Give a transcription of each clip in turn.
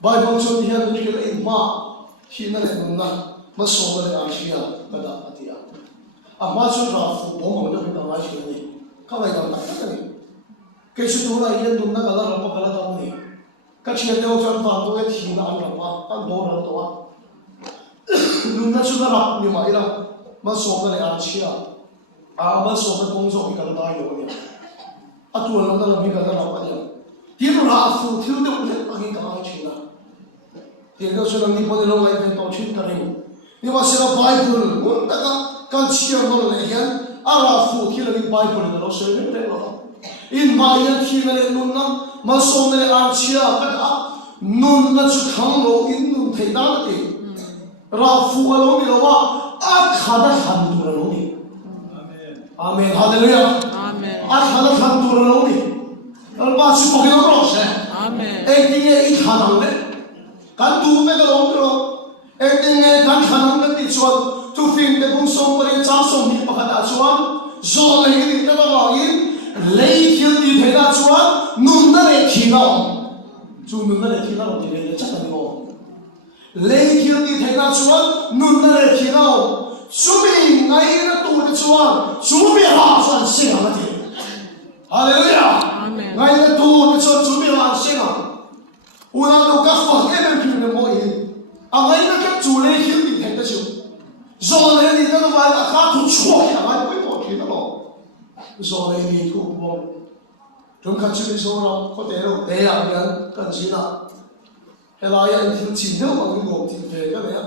Bible so dia ni kira imma hina le nunna maso le asia kada atia amma so rafu bom mo da ma shi ni kawai da ta ni ke su tu ra yen nunna kala ra pa kala ta ni ka chi de o chan fa to e thi na an ra pa an do ra to wa nunna su da ra ni ma ira maso le asia a maso le kong so kala da yo ni atu la da mi kala ra pa ni ti ra fu thi de le pa ki ka chi na tiền đó số lượng đi bao nhiêu ngày thì tổ chức cái này nhưng mà sẽ là Bible muốn tất cả các chia nó là hiện ara phụ khi là cái Bible đó sẽ đến đấy rồi in Bible khi là nun năm mà số này ăn chia tất cả nun là chút thằng rồi in nun thấy đó là gì ra phụ là nó đi đâu à khá là khăn tu là nó đi amen hallelujah amen à khá là khăn tu là nó đi rồi ba chú cái nó rồi amen ấy thì ấy khá là đấy kan tu me ka long tro eting ne kan khanam ka ti chuan tu fin de bung som pare cha som hi pakhat a chuan zo le hi ta ba in lei thil ti thena chuan nun na le thi na chu nun na le thi na ti le cha ta ni mo lei thil ti thena chuan nun na le thi na chu mi ngai na tu de chuan chu mi ha chuan sing ma ti hallelujah amen ngai na tu de chuan chu mi ha sing ulang do ka fa em phi na mo in a ngai na ka chu le hi ti thai ta chu zo le ni ta ba la kha tu chua ya ba ko to thi na lo zo le ni thu mo trong ka chu zo ra ko te ro te ya yan kan chi na he la ya thi chi no ma ni mo ti ve ka ya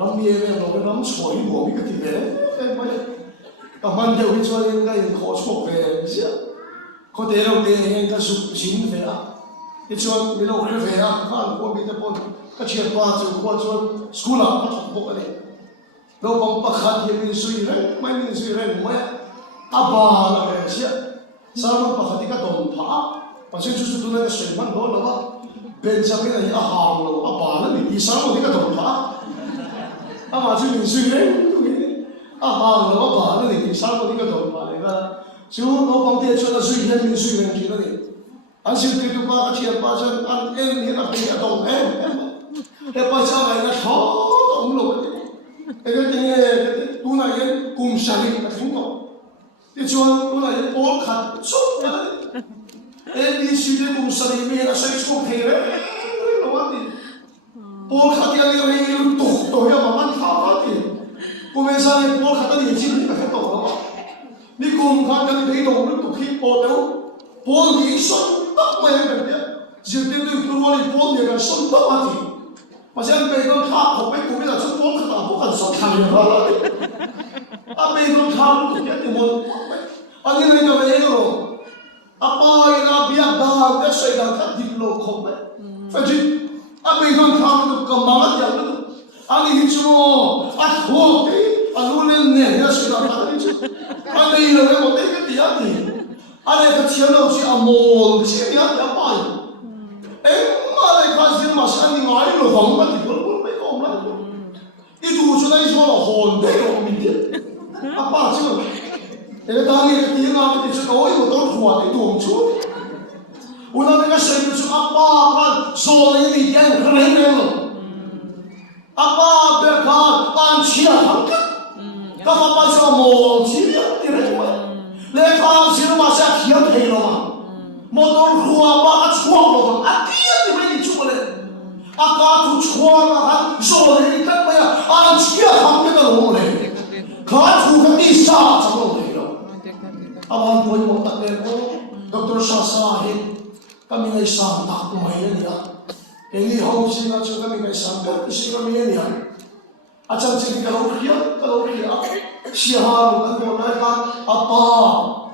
ram ye me lo ka ram choi mo mi ka ti ve e ma ta man de wi cho yin ga yin kho chok ve sia ko te ro te hen ka su chin ve a cái chuyện mình đâu có về à, các con bị tập bọn các chuyện qua rồi qua chuyện school à, các học bộ này, đâu bằng bậc hạt thì mình suy rèn, mấy mình suy rèn mấy, à bà là cái gì, sao mà bậc hạt thì các đồng phá, và chuyện chú chú này cái chuyện mà đó là bên trong cái này à hàng rồi, à bà là mình đi sao mà thì các đồng phá, à mà chuyện mình suy rèn, à hàng rồi à bà là mình đi sao mà thì các đồng phá này là, chú đâu bằng tiền chuyện là suy rèn mình suy rèn gì đó này. Anh xin tuyệt đối qua các chuyện ba chân anh em hiện là phải đồng em ba chân này là khó đồng rồi cái tu này cùng sản phẩm là thành công cái chuyện tu này bố khát suốt em đi suy đi cùng sản phẩm là sẽ suốt thế đấy nó vậy thì bố khát cái này là tụt tụt ra mà mình khát vậy thì cùng em sang bố khát cái gì chứ phải tụt đó đi cùng khát cái gì đồng nó tụt khi bố đâu bố nghĩ xuân tóc mày cái gì dự định tôi nói là bố nhiều cái xuân tóc mà thì mà xem bây giờ tháp học mấy cụ bây giờ xuất bố khát bố cần xuất hàng nhiều hơn à bây giờ tháp nó cũng cái một anh như này cái này rồi à bây giờ bây giờ cái sợi đang thắt thịt lô không đấy phải chứ à bây giờ tháp nó cầm bằng cái gì đó anh đi chứ à thôi anh luôn lên nè cái sợi đang thắt đi chứ anh đây là cái một cái gì á thì anh ấy cái chuyện đâu chỉ à mồm cái chuyện gì á phải em mà lại cái chuyện mà anh đi ngay rồi không bắt thì cũng mấy con lắm đi tù cho đây cho là hồn đấy rồi mình biết à ba chứ thế ta nghe cái tiếng nào thì cho nói một đôi quả để tuồng chút u nào cái chuyện cho à ba con rồi lấy gì cái cái này này rồi à ba bé con ăn chia thằng các bạn cho mồm chia cái này lẽ ra chỉ là mà sẽ thiếu thầy rồi mà một đôi khoa ba chua rồi à tiếc thì mấy cái chua này à cả tu chua mà hắn rồi thì các bây giờ ăn chia thằng cái đồ này cả tu cái đi xa trong đồ này rồi à bạn tôi một tật này có Dr. Sasa hết các mình ngày sáng đặt máy này nhá cái này hôm xin là cho các mình ngày sáng cái xin các mình này à chẳng chỉ cái đầu kia xia hàng cái đồ này kan apa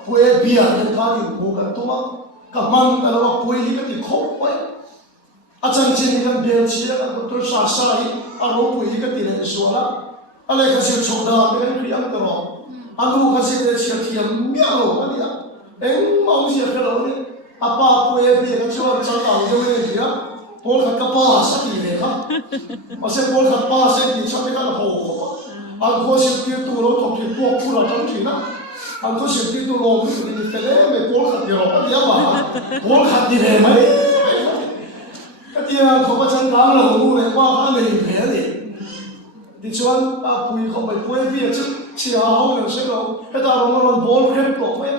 kue biar yang kali bukan tu mah kaman kalau kue ini kan dikop kue acan cini kan biar cia kan betul sasai aro kue ini kan tidak suara alai kasih coba kan kriam terus anu kasih dia cia tiam miao kan dia mau cia kalau ni apa kue biar kan cuma cakap dia dia bol kat kepala sakit dia kan masih bol kat kepala sakit sampai kan ho anh có sự tiêu tụ nó thuộc về quốc phu là trong chuyện đó anh có sự tiêu tụ lòng thì phải lấy mấy quốc khát điều đó đi mà quốc khát đi này mấy cái tiền không có chân đáng là ngu này qua khá này thế này đi chuan bùi không phải bùi việc chứ chỉ hao nữa sẽ đâu cái ta nó ball crep của mấy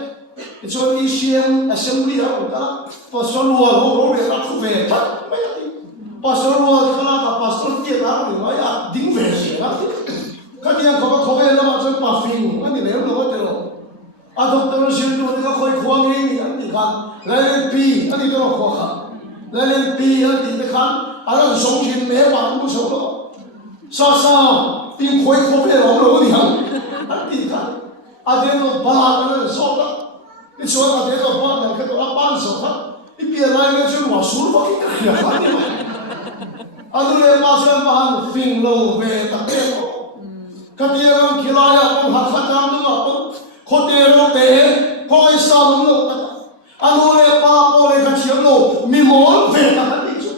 đi chuan Asian assembly đó của ta pastor luôn không về ta không về thật mấy pastor luôn cái là pastor kia đó thì nói đính về gì đó cái tiền không về nó mà chân bà phim cái này nó có được doctor xin tôi cái khối khoa nghe thì anh thì khăn lên pi anh thì tôi khoa khăn lên pi anh thì khăn anh sống trên mẹ bạn cũng sống đó sao tìm khối khối về lòng đâu thì hẳn anh thì khăn anh thì nó ba anh nó sống đó cái số anh thì nó ba này cái đó ba sống đó cái bia này nó chỉ hòa xuống vào cái kia anh lên ba xem ba anh phim lâu về tập cái cái kia anh kia lại anh học phát âm đúng không có tiền đâu thế có ai sao đúng không anh ơi ba bố này cái chuyện đâu mi món về cả cái gì chứ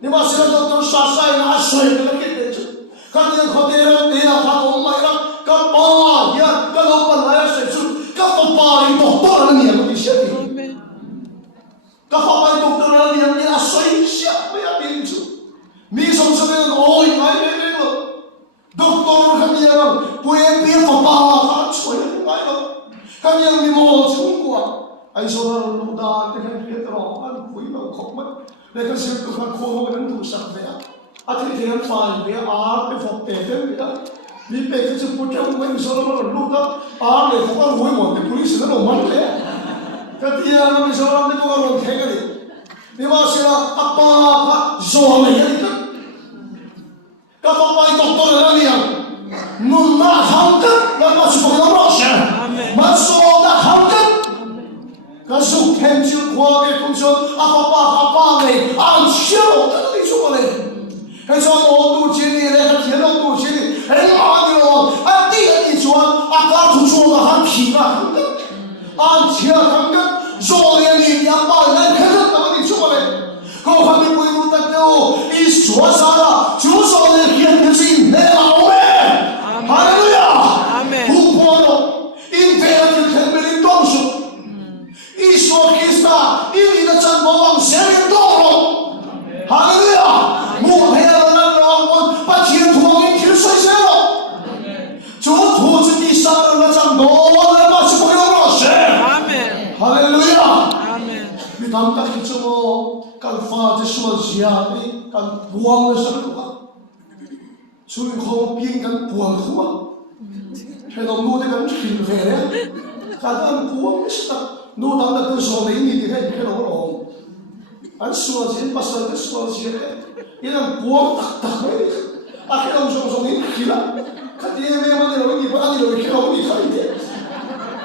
nhưng mà sau đó tôi sát sai nó xoay cái gì đấy chứ cái gì có tiền đâu thế là thằng ông mày đó cái ba ya cái lúc mà lại sẽ chứ cái ba này đâu tôi là nhiều cái gì cái ba này đâu tôi là nhiều cái xoay xia mấy cái gì chứ mi sống sao nên ôi cái này rồi doctor cái gì đó bố em biết ba cái xoay cái đó cái gì mi mò chung quá ai số đó nó đã cái này biết rồi anh quý nó không mất để cái sự của con khô nó vẫn đủ sạch vậy à thì anh phải về cái phục tệ thế vậy đó vì vậy cái sự phụ trách mình số đó nó lúc đó để phục cái hối một cái police nó mất đấy cái gì nó mình số đó nó có lòng thế cái gì nhưng mà sẽ là apa zone này cái phong bay doctor là gì nun na không tức nó có sự có rõ ràng mà số đã không tức cái dục thêm chịu qua cái công chuyện apa này ăn chiều tất cả những chỗ này cái chỗ nó đủ chiến đi này cái tiền nó đủ chiến đi cái mà đi rồi anh đi anh đi chọn các thủ chỗ là hắn皮了anh chiều hắn cái rồi anh đi nhà bao anh cái đó nó đi chỗ này có phải mình quên mất đâu đi chỗ sao đó chỗ sao này hiện cái gì này là ông ấy Hallelujah Amen hú qua rồi in về thì thành mình đông số Isus Kristus ini dah can bawang seri toro. Haleluya. Mu hela na pun pacien thuang in thil sai sero. Chu thu chu di sa na can do na ma chu ko ro se. Amen. Haleluya. Amen. Mi tam ta ki chu kan fa je so zia ni kan buang na sa ko. Chu ko pin kan buang ko. He no mu de kan thil ve le. Ka dan buang sa nô tạm đã cứ so lấy như thế cái đó rồi anh so trên bắt đầu cái so trên đấy cái là buông tắc đấy cái ông so những kia là cái gì mà đi rồi đi ăn rồi cái ông đi khai đấy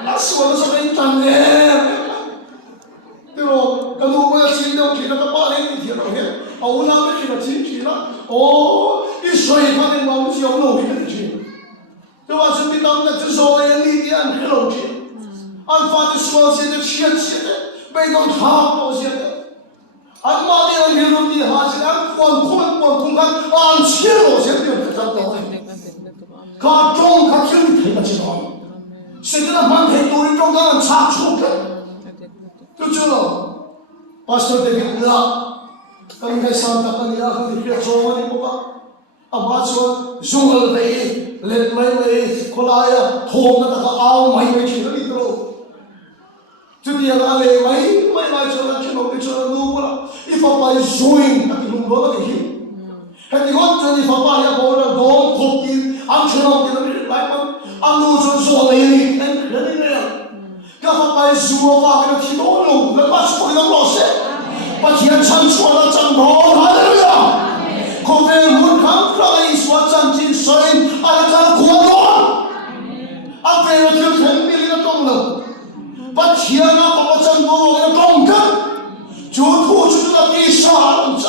anh so nó so cái tăng đấy thế rồi cái lúc mà chín đâu kia là các bạn ấy thì rồi hết ông làm cái kia là chín kia là cái sợi phát đến bao nhiêu ông nổi cái gì thế mà chúng ta tạm đã cứ so lấy như thế anh cái đầu kia anh phát cái số tiền chia đấy, bây giờ tháo bao nhiêu đấy, anh mà đi anh hiểu đi hả chứ anh quan khung anh chia bao nhiêu tiền cái đó, cả trong cả kia thấy cái gì đó,现在满天都是中间插出的，就知道，pastor这个啦，刚才上大班你啊，你别说我你不吧，妈说用了呗，来过来呀，拖那个熬买去了里头。就这样啊，来买做了，去弄个做了弄过了，一发把join，那个弄过了个去，还你讲这一发把也把那弄脱的，俺去弄的那来嘛，俺弄做做来的，人那样，个发把做发给他提多弄，那把说的老些，把天产出了长毛，他那个呀，可能门看来说长进水，俺这过多，俺这个就成为了动了。把天啊，把真多那个动根，就吐出那地上子，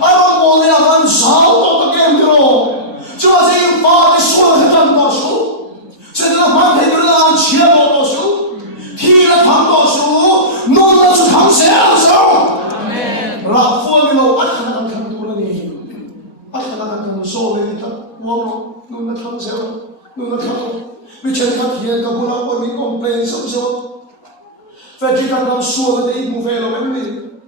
俺我俩俺少到的点头，就把这一发的说的真多数，这个满天的俺切多数，提了汤多数，弄了出汤香手，老夫的喽，俺看那看多了呢，俺看那跟说的他，我弄了汤香，弄了汤，你全看天都不让我们complain 什么？Vậy thì các con xua cái đấy mù về là mấy mình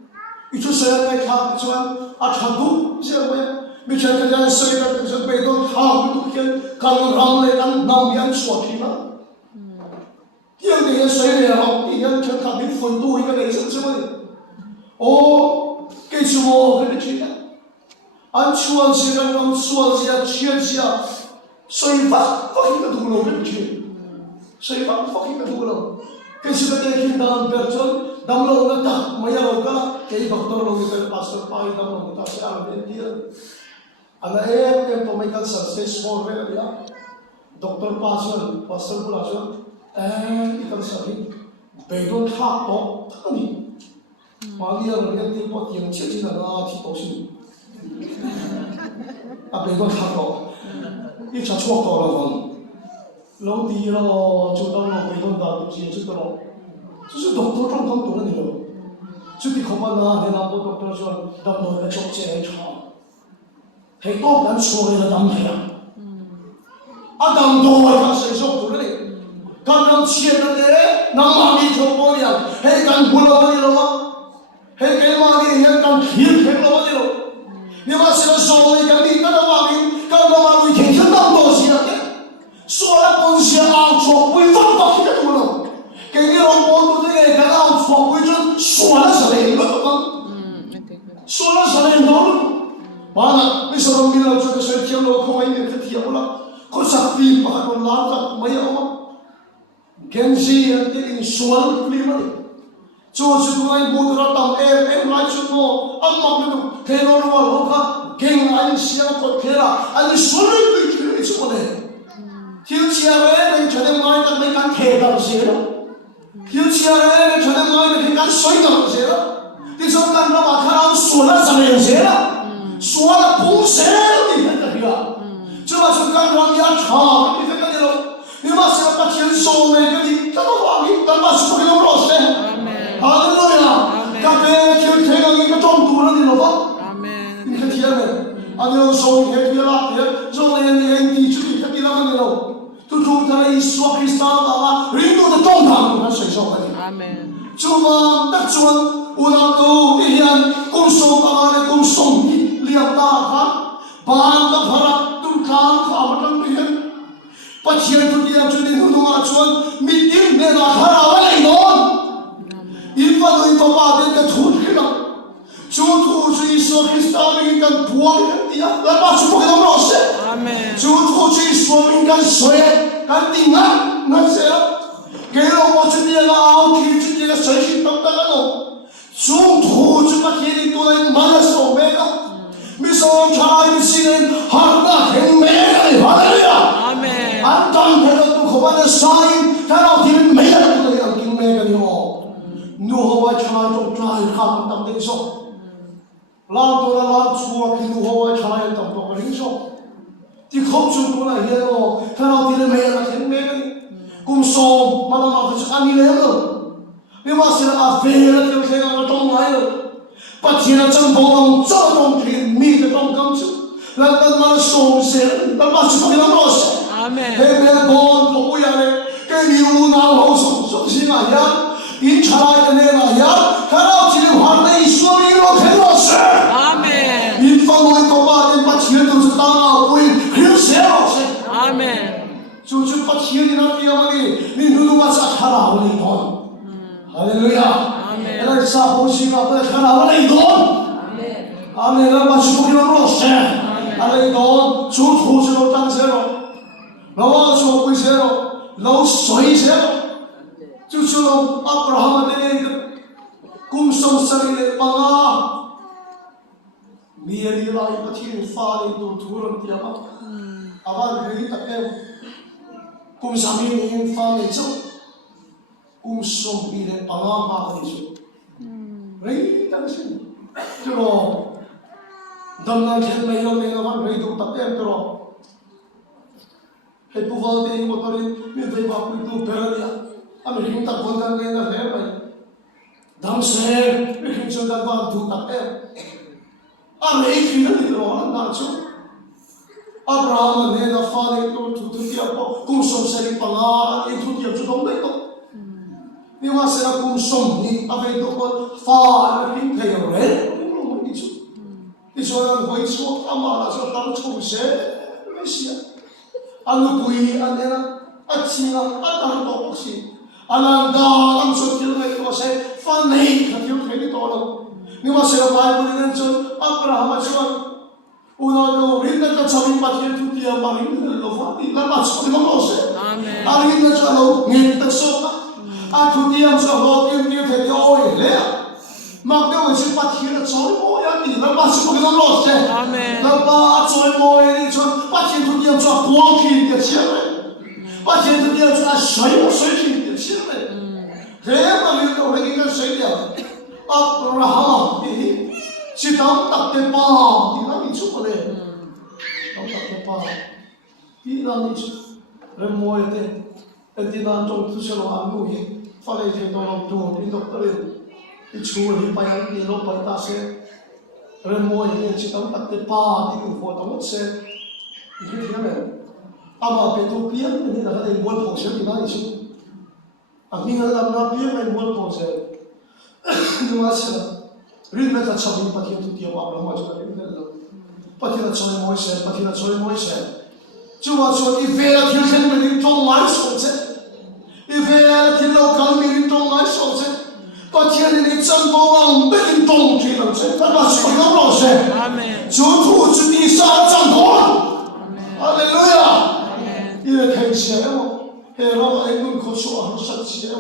Itu saya naik hak cuman akhadu siapa bicara kerjaan saya dan kerjaan betul hak itu kian kalau ramai kan nambian suakina yang dia saya dia hak yang kerja di foto ini kan itu semua oh kecuali kerja kita ancuan saya kan ancuan saya cia saya fakir dulu kerja saya fakir dulu kecuali kita berjuang damlo na ta maya roka kei doctor lo ni pastor pai damlo ta sa ben dia ana to medical success for dia doctor pastor pulason ikan sabi bedon tha to thani malia ro ni po tiang che na thi to si a bedon tha to i cha chok to lo di lo chu to lo bedon da tu si chu to 就是doctor装装多了你了，就你恐怕那那多 doctor 说，当我的做这场，係多緊錯嘅諗係啊，啊咁多嘅成熟多了你，咁樣切嘅咧，那媽咪做波人，係咁苦咯你咯嗎？係幾媽咪人咁偏偏咯你咯？你話是個傻你咁你咁樣媽咪，咁樣媽咪天天當多事啊嘅，說了本事拗錯，會放放嘅多咯。 cái老婆都这个刚刚错回去说了什么了？说了什么了？完了，你说明了这个事情了，空一点可贴不了，可是比把我拉着没有吗？跟谁人的说了不理吗？就是我们不得当来去做，俺妈的陪到我看，跟俺想过陪了，俺说了对对什么的，听起来人觉得我们没敢贴到谁了。 有钱人觉得我们干水东西了，你说干他妈看到说了什么东西了？说了不是你看这个，这把说干他们家长，你看这个，你把什么天说那个你，他都话你，他把说给我老师，哈利路亚，他别听听到一个中毒了你了吧？你看天没？啊，你说你看天了，说你地区你看地了没了？ तो जो तरह ईश्वर ख्रिस्तान बाबा रिंदो तो जों धाम का शेषो करे आमेन जुमा तचुन उदाम तो इलियन कुमसो बाबा ने कुमसो लियाता था बाहर का भरा तुम काम खामतन बिहन पछियन तो दिया जुनी नुनुआ चुन मिटिंग ने ना भरा वाले नोन इल्फा तो इल्फा बादे के थूट किना जो थूट ईश्वर ख्रिस्तान में इनका बुआ दिया लगा चुके तो रोसे आमेन जो थूट ईश्वर में इनका सोए kan tinggal na siya kaya mo siya na ako kaya siya sa sitang tagano so to pa kaya ito ay malaso mega miso chai sinin harda king mega hallelujah amen antang pero to ko ba na sign tara din mega to ang king mega ni mo no ho wa chai to chai kham tam din so lao to la chuo ki no ho wa chai tam to ka ring so thì không chịu cũng là hiện rồi, thế nào thì mẹ là hiện mẹ cái, cùng sòng mà nó phải ăn đi lấy rồi, nhưng mà xin là về là thì cái nó trong lại rồi, bắt thì là trong vòng cho trong thì mi cái trong cắm chứ, là cái mà sòng sẽ, là bắt chịu cái nó rồi, amen, thế mẹ con cũng vậy đấy, cái điều nào hậu sòng xin là ya, in trái cái này là ya, thế nào thì hoàn thành số đi nó thế nào sẽ, amen, in phong ngôi có ba đến bắt thì là từ ta nào quên 아멘. 주주 파티에 나티야마니 니 누누가 사카라 올리 돈. 할렐루야. 아멘. 에라 사보시가 앞에 카라 올리 돈. 아멘. 아멘. 에라 마주보기로 로세. 알레 돈 주토즈로 땅세로. 너와 주고이세로. 너 소이세로. 주주로 아브라함한테 꿈성살이에 빵아. 미에리라이 파티에 파리도 두런 티야마. Awan beri tak kum sami ni fa ni so kum som bi le panga ma ni so rei tak sin tro dam na khen mai lo me awan rei du tak tro he pu va de mo tori mi dei ba pu tu per ya am ring tak bon na na le mai dam se ring so da ba du tak am rei fi ni ro na so Abraham ne na fa ne to tu tu ti apo kum som sari panga e tu ti chu dong dai to 你话是要供送你，阿贝都说发了平配有人，你说，你说人会说他妈的说当初谁没事啊？阿鲁不一阿那个阿亲啊阿当多不行，阿兰达阿说听那个谁翻你他听听你多了，你话是要拜不能说阿布拉哈说。Uno rinda ka chami pathian tu dia maring lo fa ni la ma chho lo lo se amen arin na chalo ngin ta so ka a tu dia so ho tim dia the yo le ma de we si pathian choi mo ya ni la ma chho lo lo se amen la ba choi mo ni chon pathian tu dia so po ki dia che le pathian tu dia so a shoi mo shoi ki dia che le he ma li to le ki ka shoi dia Abraham chỉ đóng tập tế ba thì nó bị chụp vào đây đóng tập tế ba thì nó bị chụp rồi mồi đây anh đi làm trong thứ sẽ làm nuôi phát lên thì nó làm tuồng thì đọc tới thì chùa thì bay anh đi lốp bay ta sẽ rồi mồi thì chỉ đóng tập tế ba thì cũng phải đóng xe thì cái gì này mà bên tu biến thì là cái muốn phổ sẽ thì nó bị chụp mình làm nó biến mình muốn phổ sẽ nhưng mà sẽ rin na ta chabin pathian tu tiam Abraham chu ka rin lo pathian choi moi se chuwa chu I vela thil khen me rin tong mai so che I vela thil lo kal me rin tong mai so che pathian ni chan bo wang be rin tong thi lo che ta ba chu lo lo se amen chu thu chu ni sa chan bo amen hallelujah amen ye khen se mo he ro ai kun ko chu a sa che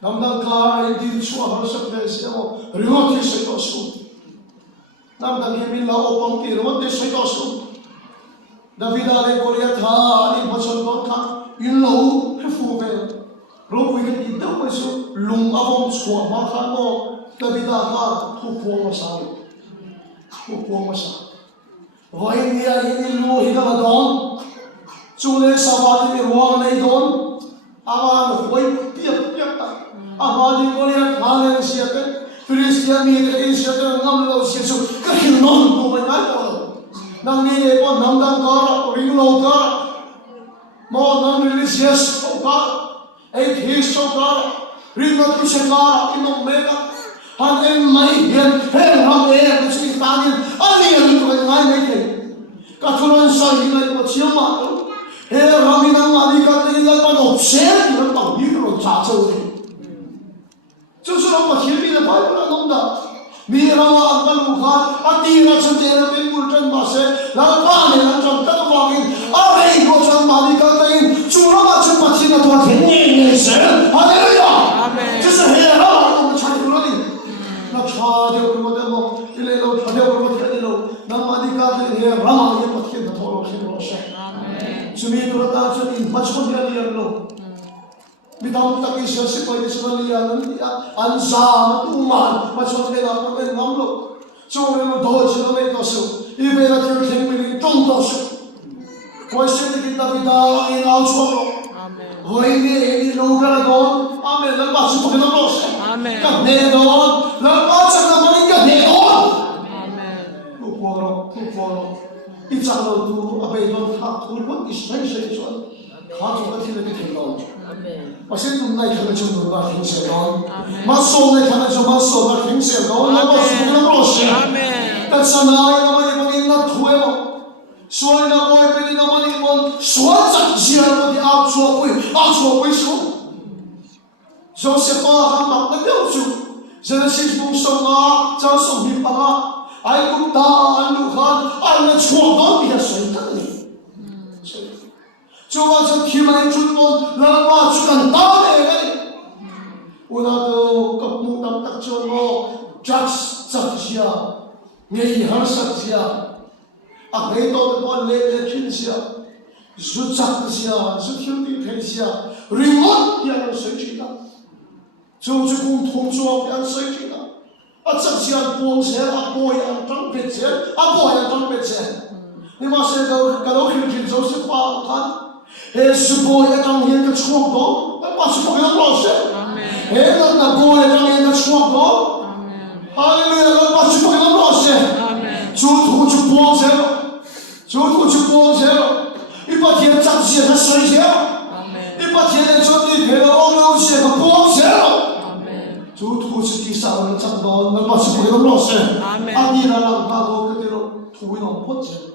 Namdang klar ini chua harus bersedia remote sesuatu su. Namdang ini lau pangki remote sesuatu su. David ale Korea tha ini macam bangka ini lau hefuve. Roh ini itu macam lung avon chua makan mo David akar hukum masal. Wah ini lu hidup don. Cule sahabat ini ruang ini don. Awan woi tiap tak. Amadi Korea Thailand siapa, Filipina ni siapa, Namlo siapa, kerana non tu mana tahu. Nami ni pun namdang kar, ringlo kar, mau nam religious kar, atheist kar, ringlo kisah kar, ino mereka, han mai hian, ham mesti tanya, ani itu mana ni? Katuran saya ini macam siapa? Rami nama ni kata ini lepas option, lepas ni kalau cacat. 就是我们前面的拜不了弄的，米拉瓦安巴鲁卡，阿蒂拉春天的边不真巴些，然后8年了整个网银，阿美国整马里卡的银，主了嘛就把天的多天年神，哈利路亚，这是黑了，我们传出了的，那差掉我的么，一来了差掉我的了，那马里卡的黑，拉玛也把天的多了天多些，就米多大就你把春天的了。Bidang tak isya si pwede sa naliyanan niya ansa tuman macam nila pag ngamlo so nilo do sila may doso ibe na tiyo ting mili tong doso question kita bidang inaw suwalo hoy ni lugar doon amen lalpas yung pagkakang doso katne doon lalpas ang naman yung katne doon amen luporo itsak lo tu abay doon tulot isay siya isuan 가족 같은 게 되고, 마실 돈 나이 가면 좀 누가 힘세요. 마소 나이 가면 좀 마소 나 힘세요. 나 마소 나 로시. 딱사나 나만이 보니 나 투에모. 수아나 보이 베리 나만이 본 수아작 지하로 디 아추어 보이 수. 조세파 한 막대 되었죠. 제네시스 봉성아 자송 힘바가 아이고 다 안루한 알레 추어도 비었어요. Cuma sekian cuma lama cukan tahu ni. Una tu kamu tak tak cuma judge sahaja, ni harus sahaja. Abai tu tu le sahaja, zujak sahaja, security sahaja, remote yang sahaja. Cuma kum cuma yang sahaja. Sahaja buang sahaja, apa yang terpecah sahaja, apa yang terpecah. Ni masa kalau kita Joseph kan. Supaya kang hian ka chuak do, ta pa supaya lo se. Amen. Na boy kang hian ka chuak do. Amen. Hallelujah, na pa supaya lo se. Amen. Chu buang se. Ipa tian zang xie ta shui se. Amen. Ipa tian de chu ni pe lo lo xie ka buang se. 장도 널 마치 보게 넘어서 아니라랑 나도 그대로 도위는 포지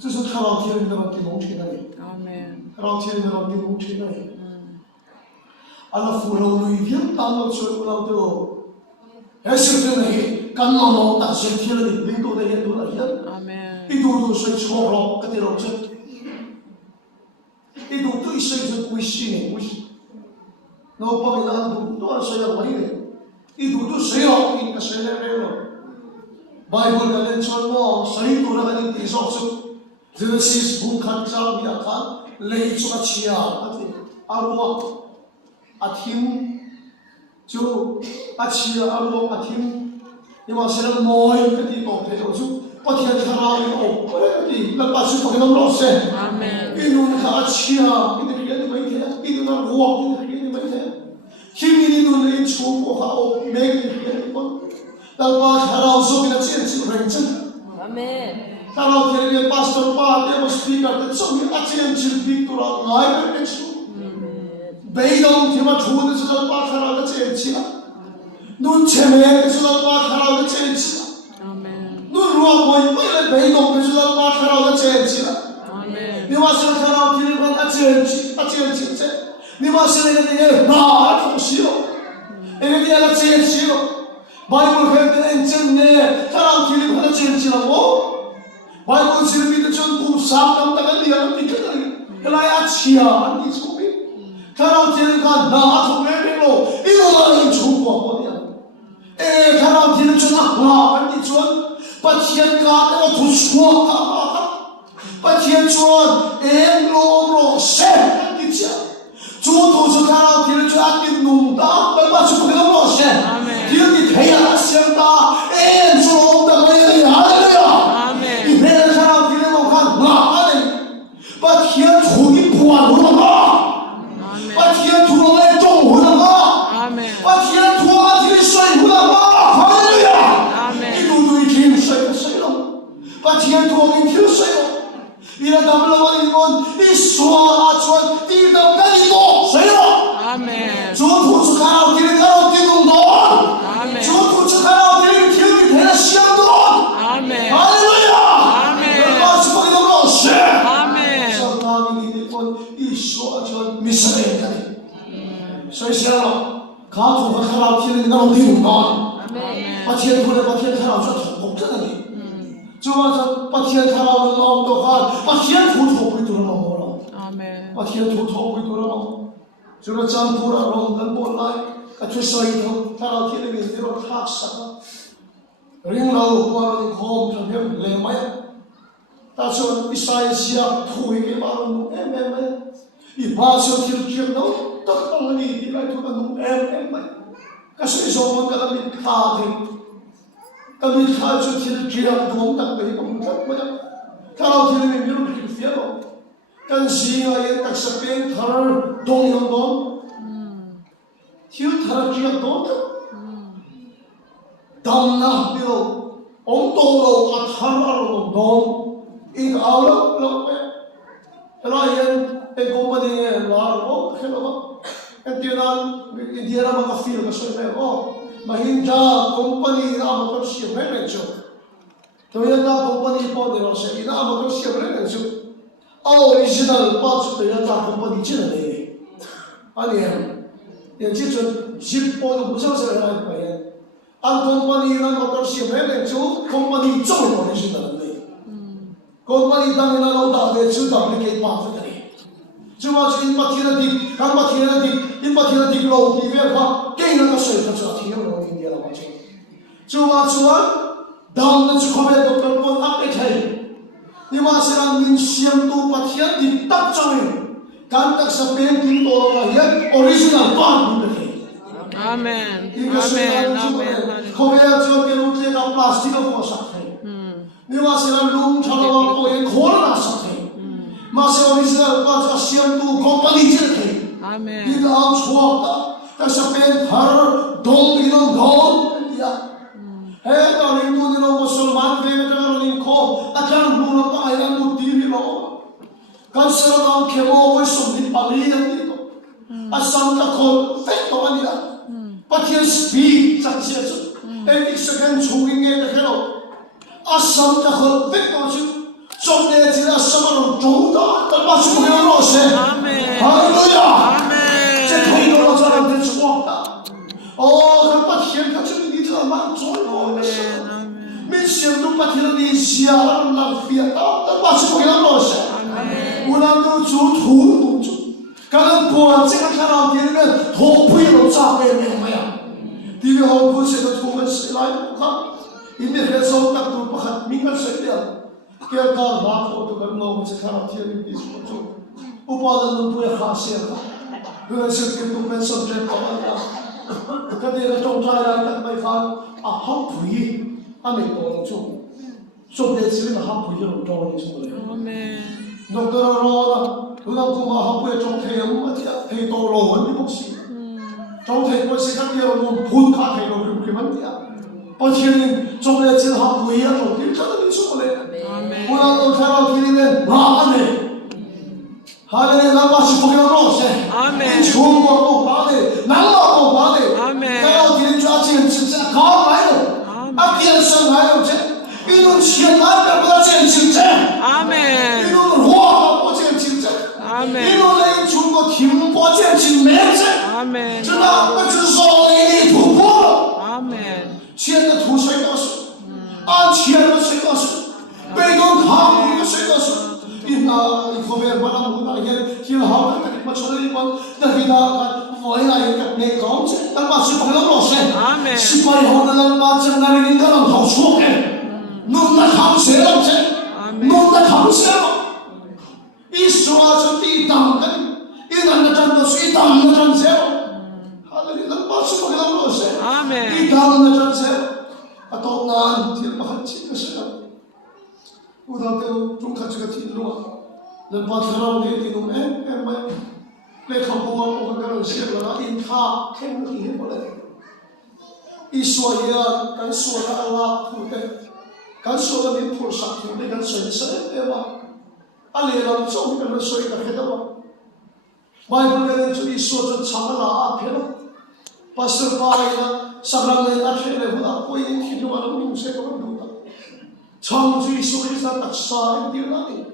그래서 타라 뒤에 있는 게 농치다니 타라 뒤에 있는 게 농치다니 알라 풀로 누이면 땅을 쳐고라도 해석되는 간만만 다시 뒤를 빙도되게 돌아야 이도도 설치고 그대로 저 이도도 있어야 구이시네 구이 너 밤에 나는 또 알아서야 말이네 이도도 써요 그러니까 써야래요 바이블 가는 전모 서희 돌아가는 대속수 드레시스 bun칸장 약간 레이츠가 치야 아루와 아팀 저 아치야 아루와 아팀 이마세는 뭐이 그디 또 대속수 어떻게 살아오고 그래야지 나 빠질 거기 너무 없어 이눈 아치야 이들 그게 뭐 이게 이눈 로아 이들 그게 뭐 이게 힘이 눈에 주고 하고 매기 그게 뭐 나와 살아오서 그냥 찌르지 그랬지 따라오 테레비에 파스터 빠 데모 스피커 때 좀이 아침 질빅도라 나이를 내주 베이동 테마 좋은 데서 빠 살아오가 찌르지나 눈 체매에서 빠 살아오가 찌르지나 눈 루아 보이 빨리 베이동 데서 빠 살아오가 찌르지나 니와서 살아오 테레비에 찌르지 니와서 내게 나 통시요 내가 찌르지요 바이블 회대는 증내 사람 길이 하나 찌르지라고 바이블 질비도 전부 삼남다가 니가 비켜다니 그라야 치야 아니 소비 사람 찌르가 나 통외로 이거는 좋고 뭐냐 에 사람 찌르 전나 아니 전 빠치엔 가다가 두수와 빠치엔 전 엠로로 세 아니 자 조도서 사람 찌르 저 아끼는 놈다 빨리 죽고 넘어 세 기억이 돼야 시험다 엔수로다 뭐야 할렐루야 이 매일 사람 기대고 간나 안에 빠티야 조기 포함 오나가 빠티야 두어가 좀 오나가 빠티야 두어가 들있어 오나가 할렐루야 이 누누이 기름써요 빠티야 두어가 들었어요 이런 담을러가 이건 이 수와 아추한 띠담까지도 써요 저 도축하라 길을 가라 뛰는 돈 저 도축하라 길을 기억이 되는 시험돈 할렐루야 마지막에 넘어 성남이 이건 이 수와 아추한 미사레까지 서이시아로 가족과 가라 길을 가라 뛰는 돈 바티엔 돌에 바티엔 가라 저 복잡하게 저와서 바티엔 가라오는 마음도 가 바티엔 도토불이 돌아오라 바티엔 도토불이 돌아오라 저는 짬보라로 난 몰라요 가출서이도 따라 기름이 되어 탁사가 링라우 구하는 검사병 레마야 따서 이사이시아 토에게 말하는 에메메 이 바서 기름기름 떡떡하니 이라이 도가는 에메메 가수에서 뭔가가 밑하게 그러면 가수 기름기름 동딱거리 동딱거려 따라 기름이 이렇게 피하고 간시와의 딱사병 탈을 동영동 티우 탈을 기억도 담나 비로 엉뚱으로 아타라로 동 이가우로 로페 라이언 에 라로 헬로가 엔티난 인디아나 마가 필가 소메고 마힌자 컴퍼니 아마도 시험했죠 토요타 컴퍼니 포데로서 이나 아마도 시험했죠 오리지널 버츠도 여자 컴퍼니 지르네 아니에요 진짜 10번은 무서워서 할 거예요 안 컴퍼니는 어떤 시험에 저 컴퍼니 쪽을 보내준다는데 컴퍼니 당연한 오다 내 주다 이렇게 봐주더니 주마주 인바티나 딕 간바티나 딕 인바티나 딕로 기회가 게임을 갔어요 그렇죠 티어로 인디아라고 하죠 주마주와 다음은 주컴의 doktor 앞에 차이 Nimasirang min siyam tu patiyan di takcawin kantak sa painting to yan original pan Amen. Korea jo kerutle ka plastic of sakhe Nimasirang lung chalawa ko yan khol na sakhe Mase original pa sa siyam tu company jirke Amen. Di ang chuwak ta sa paint har dong inong dong ya Hey, darling, tu ni lo Musliman ve darling ko akan buno pa ay ang TV lo. Kansa ang kemo ko sumit paliyan dito. Asam ka ko fekto kanila. Pati ang speed sa siya Etik second chungin nge ta khelo. Asam ta khol vek no chu. Chom ne chi asam ro chong ta ta ba chu khelo lo se. Amen. Hallelujah. Amen. Che thoi lo cha ram de chu ta. Oh, kan pa khien ka chu ni ta ma choi lo ne se. Min siam tu pa thil ni sia ram lang fia ta ba chu khelo lo se. Amen. Unan tu chu thu tu chu. Kan po che ka khara ti ne tho pui lo cha pe me ma ya. Ti ve ho pu se to thu ma se lai kha. In me khel so tak tu pa khat mi kan se ya. Ke ka ba ko tu kan no se khara ti ni ti chu. Upa dan tu ya kha se ka. Gue se ke tu men subject pa ya. Ka de ra tong trai ra tak mai kha a ha pui a me to chu. So de se na ha pui lo to ni chu le. Amen. Doctor Roda, ulang kuma hapwe trong thei am atia thei to lo wan ni boksi. Trong thei ko se ka dia lo phun kha thei lo kim man tia. Pa thien trong le chin hapwe ya lo ti cha ni su le. Amen. Ulang to thara ki ni le ra ane. Hale la ba shi ko lo se. Amen. Chung ko ko ba le, na lo ko ba le. Amen. Ka ki ni cha chen chi cha ka mai lo. A kian san mai lo che. Inu chen la ba ba chen chi che. Amen. Inu ro ko chen chi che. Amen. 一路来中国听过这几面子， Amen. 知道那就是说你突破了。 Amen. 钱的土水都是，按钱的水都是，被动糖的水都是。因那一方面把那木那些挺好的，我出来一帮，那给他我那一个没搞这，那把水不给他落水。Amen. 失败后的那把这那里的人好说的，弄那扛谁了这，弄那扛谁了。 一说就地当的，一男的站到水当的站谁了？好了，你能把什么给他落谁？ Amen. 地当的站谁？啊，到南天把很近的事了。我到都中看这个天路啊，人把天老的天路哎没，来看我跟人写了那因他天路天过来。一说呀，敢说的阿拉土的，敢说的你菩萨土的，敢神神对吧？ Ali lam chong kan soi ka kheda Bible kan chu iso chu chamala a phela pastor pa ina sarang le a phele hula koi in thi wa lam ning se ko du ta chong chu iso isa taksa in dir na ni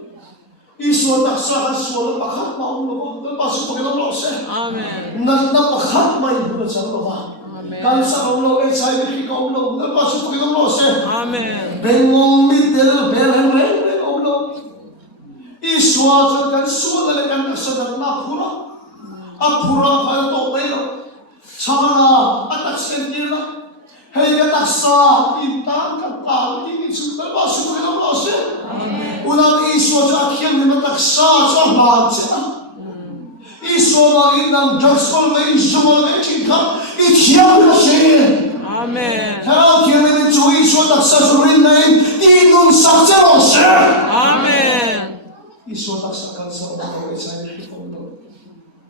iso taksa ka so la khat ma lo ta pas ko ka lo se Amen. na na khat mai bu cha lo ba kan sa lo e sai ki ko lo ta pas ko ka lo se Amen. ben mong mi del bel re Iswa jo kan suwa le kan kasada na pura apura pa to pelo chamana atak sen dirna hey ka taksa intan ka pa ni su ta ba su ka lo se una iswa jo akhiam ni taksa jo ma cha iswa ma indan jaskol me iswa me chinka I khiam ka se Amen. ta khiam ni jo iswa taksa jo rin nai ni nun sa cha lo se Amen. Iso tak sakal sa mga isay na ipon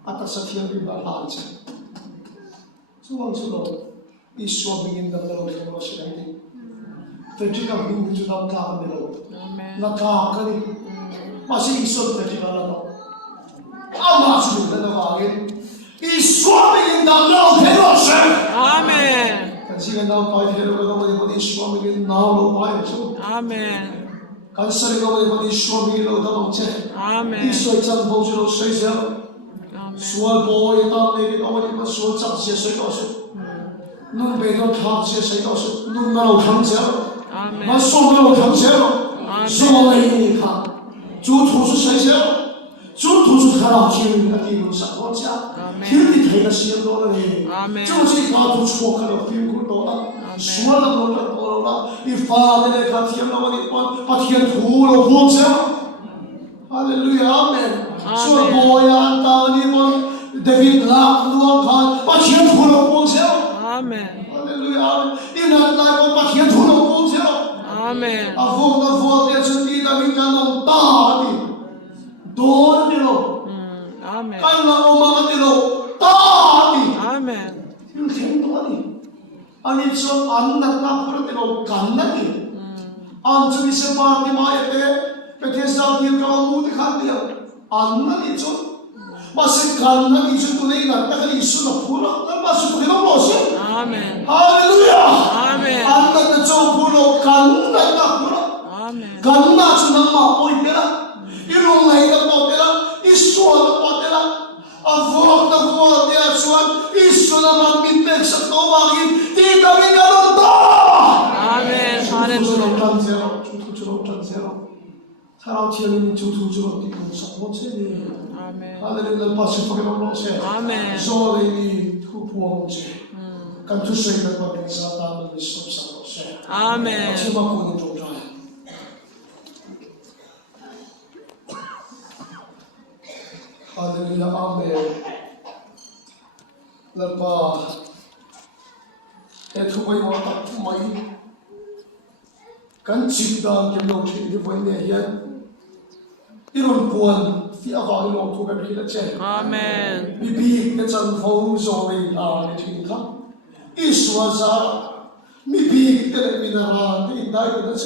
atas sa tiyang bibalaan siya. Suwang sulo, iso bingin na lalo sa mga siya hindi. Tadi ka bingin sa daw ka nilo. Nakakani. Masih iso tadi ka lalo. Ama sulo na nawagin. Iso bingin na lalo sa Amen. Kasi nga daw kahit hilo ka naman yung iso bingin na lalo tayo. Amen. 간설이 가면 많이 수업이로 가방체. Amen. 이소의 장 보지로 세세. 수월 보호에 담내기 어머니가 수월 잡지에 세도서. 눈 배도 탑지에 세도서. 눈나로 강제. Amen. 나 손으로 강제. 수월이니까. 주 도수 세세. 주 도수 하나 기운이가 기운 사고자. 기운이 되가 시험도는. 저지 가도 추억하려 비우고 또나. 수월을 놀라 떠오르라 이 파들의 같이 나오니 파티가 두로 보세요 할렐루야 아멘 수월 보야 안다니 뭐 데비드 락누아 파티가 두로 보세요 아멘 할렐루야 이날 파티가 두로 보세요 아멘 아포나 포데 준비다 민가노 따디 도르디로 아멘 깔나 오마디로 따디 아멘 이렇게 도아니 아니 저 안났나 그런데로 간나니 안쪽이 세바디 마에테 베테스다 디가 무디 간디야 안나니 저 마세 간나니 저 돈에 났다가 이수나 보라 나 마세 그게 너무 어서 Amen. Hallelujah. Amen. Anda na jo pulo kanna na pulo. Amen. Kanna chunang ma poitela. Ilong lai na potela. Iswa na potela. Avok na potela chuan. Iswa na magmitek sa tawagin. Di kami ganun to. Amen. Hallelujah. 사람 지연이 주투주로 뛰고 사고체니 Amen. 하늘의 바시 포개로로세 아멘. 소레니 투부엉제 간투스의 것과 사람을 믿습사로세 Amen. 마지막으로 좀 좋아요. 할렐루야 아멘. lalpa 에투바이 와타 마이 kan chipda ke lo thi ni voi ne hian iron puan fi awa lo thu ka bi la che Amen. bi bi ke chan phong zo mai a ni thi kha iswa za mi bi ke le mi na ra ni dai na